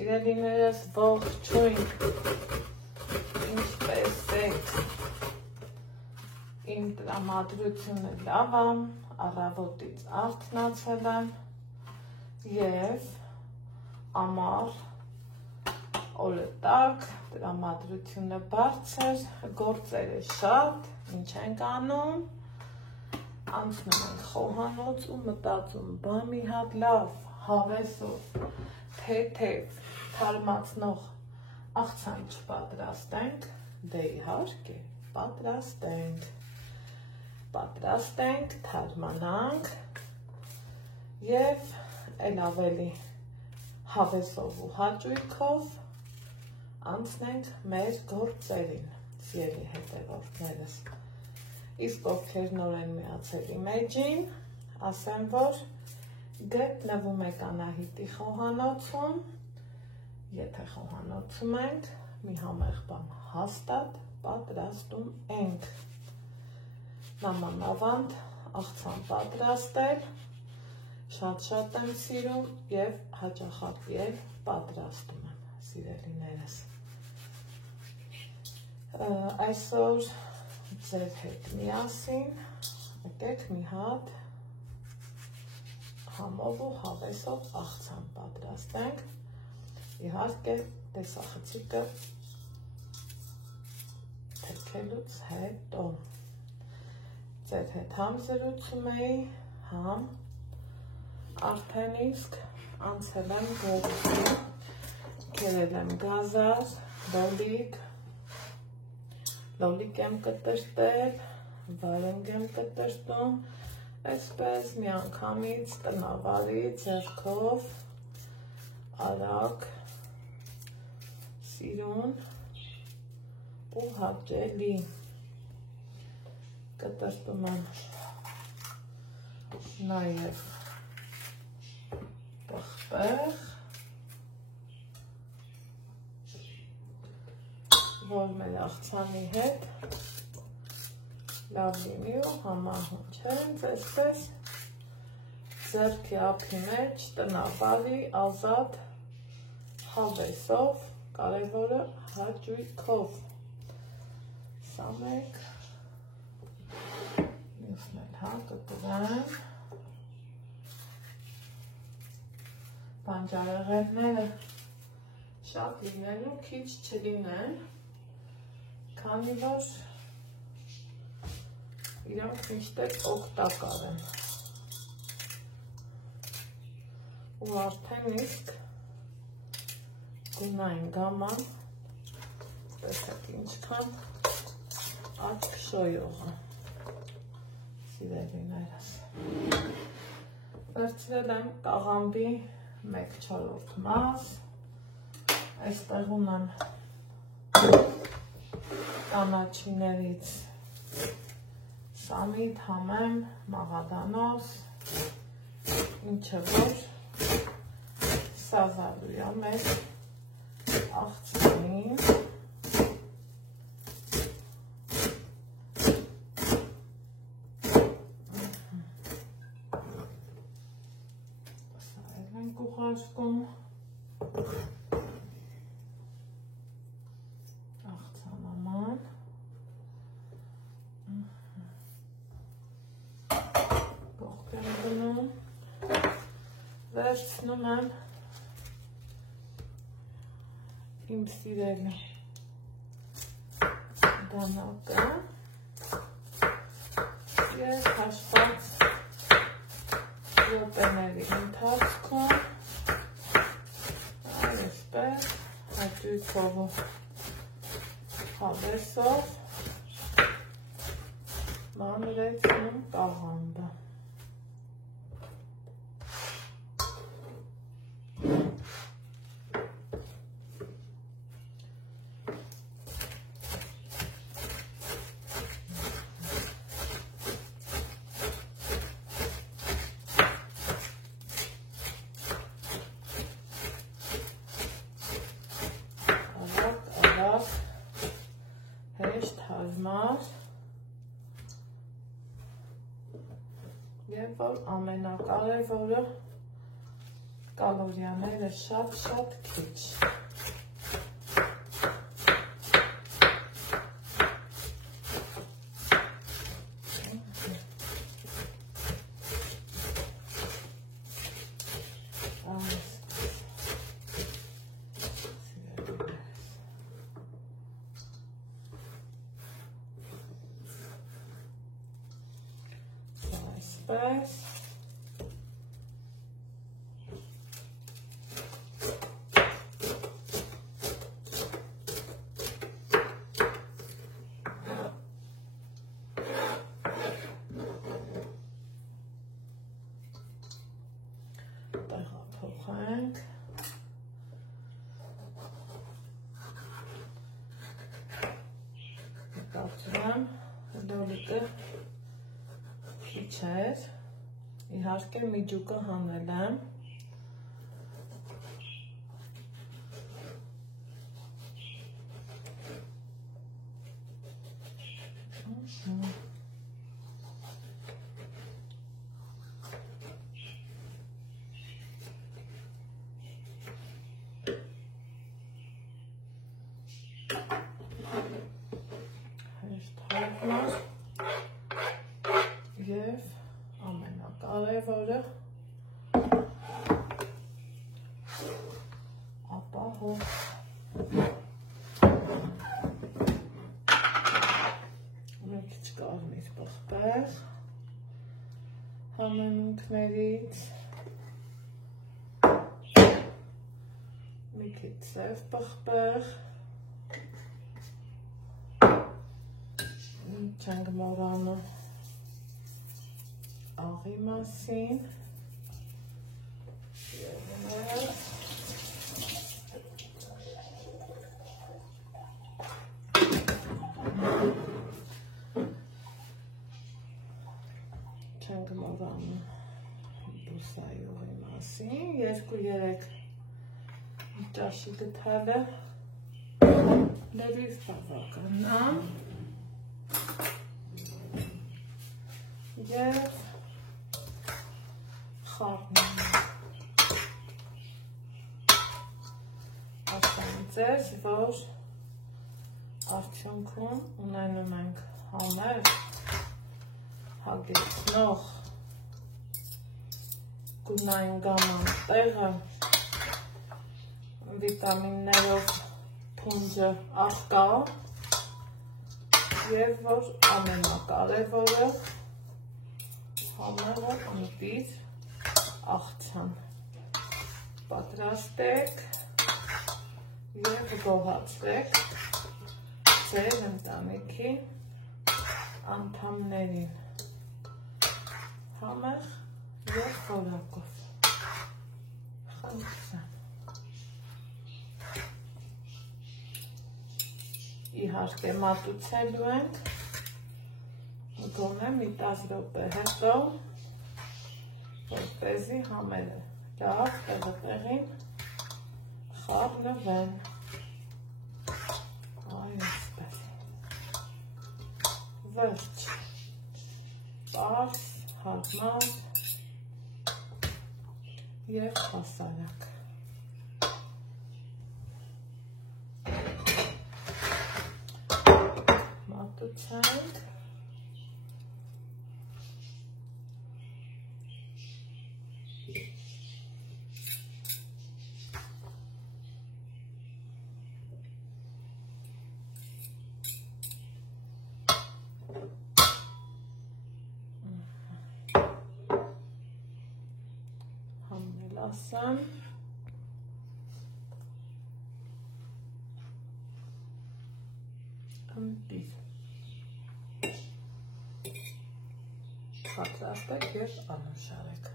Սիրելիներս ողջույն, ինչպես եք, իմ տրամադրությունը լավ է, առավոտից արթնացել եմ և ամառ օրը տաք, տրամադրությունը բարձր, գործերը շատ, ինչ ենք անում, անցնում ենք խոհանոց ու մտածում, բա մի հատ լավ, հավեսով, թեթև, թարմացնող աղցան չպատրաստենք, դե իհարկե, պատրաստենք, թարմանանք և էլ ավելի հավեսով ու հաճույքով անցնենք մեր գործերին, սիրելի հետևորդներս։ Իսկ ովքեր նոր են միացել իմ էջին, ասեմ, որ գտնվում եք Անահիտի խոհանոցում, եթե խոհանոցում ենք, մի համեղ բան հաստատ պատրաստում ենք։ Նամանավանդ աղցան պատրաստել, շատ եմ սիրում և հաճախակի էլ պատրաստում եմ, սիրելիներս։ Այսօր ձեր հետ միասին եկեք մի հատ համով ու հավեսով աղցան պատրաստենք, իհարկե տեսախցիկը թքելուց հետո։ Ձեր հետ համ զրուցում էի, համ արդեն իսկ անցել եմ գործի, կերել եմ գազար, լոլիկ եմ կտրտել, վարենգ եմ կտրտում, այսպես միանգամից տնավարի ձեռքով արագ, սիրուն ու հաճելի կտրտում եմ նաև պղպեղ, որ մեր աղցանի հետ լավ լինի ու համահունչ հենց այսպես ձեռքի ափի մեջ տնավարի ազատ հավեսով, կարևորը հաճույքով։ Սա մեկ, մյուսն էլ հա կտրեմ, բանջարեղենները շատ լինեն ու քիչ չլինեն, քանի որ իրանք միշտ էլ օգտակար են։ Ու արդեն իսկ գունային գաման, տեսեք ինչքան աչք շոյողը, սիրելիներս։ Վերցրել եմ կաղամբի 1/4 մաս, այստեղ ունեմ կանաչիներից սամիտ, համեմ, մաղադանոց, ինչը որ սա զարդույա մեր աղցանին, սա էլ ենք ուղարկում, աղցանաման, կողք եմ գնում, վերցնում եմ իմ սիրելի դանակը և հաշված րոպեների ընթացքում այսպես հաճույքով ու հավեսով մանրեցնում կաղամբը։ Հեշտ հարմար և որ ամենակարևորը կալորիաները շատ քիչ։ Այսպես տեղափոխենք կարծում լոլիկը քիչ էր, իհարկե միջուկը հանել եմ, և ամենակարևորը ապահով մի քիչ կարմիր պղպեղ համեմունքներից, մի քիչ սև պղպեղ, չենք մոռանում աղի մասին չենք մոռանում բուսայողի մասին, 2-3 ճաշի գթալը լրիվ բավականն և խառնում ասեմ ձեզ, որ արդյունքում ունենում ենք համեղ, հագեցնող, գունային գաման տեղը, վիտամիններով փունջը առկա և որ ամենակարևորը համեղը անպիր աղցան, պատրաստեք և գոհացրեք ձեր ընտանիքի անդամներին համեղ և որակով, խնդրեմ, իհարկե մատուցելու ենք գոնե մի 10 րոպե հետո, որպեսզի համերը լավ տեղին խառնվեն, այսպես, վերջ, պարզ, հարմար և հասարակ։ Մատուցենք ասեմ ընտիր պատրաստեք և անուշարեք